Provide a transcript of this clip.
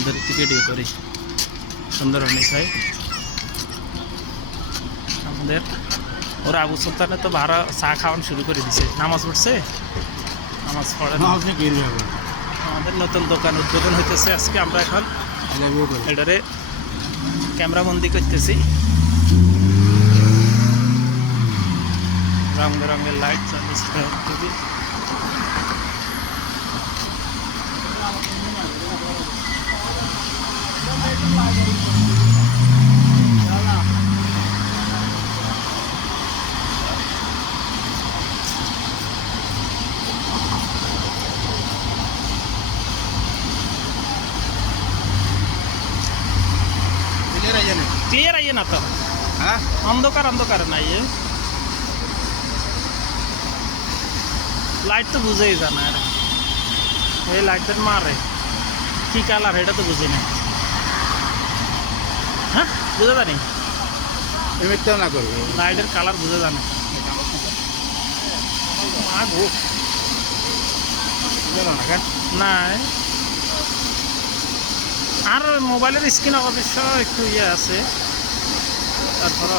সুন্দর ভিডিও করি সুন্দর অনুযায়ী আমাদের ওরা আবু সুলতানে তো ভাড়া চা খাওয়ানো শুরু করে দিছে নামাজ পড়ছে নামাজ পড়ে আমাদের নতুন দোকান উদ্বোধন হইতেছে আজকে আমরা এখন এটারে ক্যামেরা বন্দি করতেছি রং বেরঙের লাইট চালিয়ে क्लियर आइए ना तो अंधकार अंधकार ना ये लाइट तो बुझे ही जाना है ये लाइट तो मार रहे की कलर है तो बुझे नहीं हाँ बुझे जा नहीं ना करो लाइटर कलर बुझे जाना ना আর মোবাইলের স্ক্রিন অবশ্য একটু ইয়ে আছে তারপর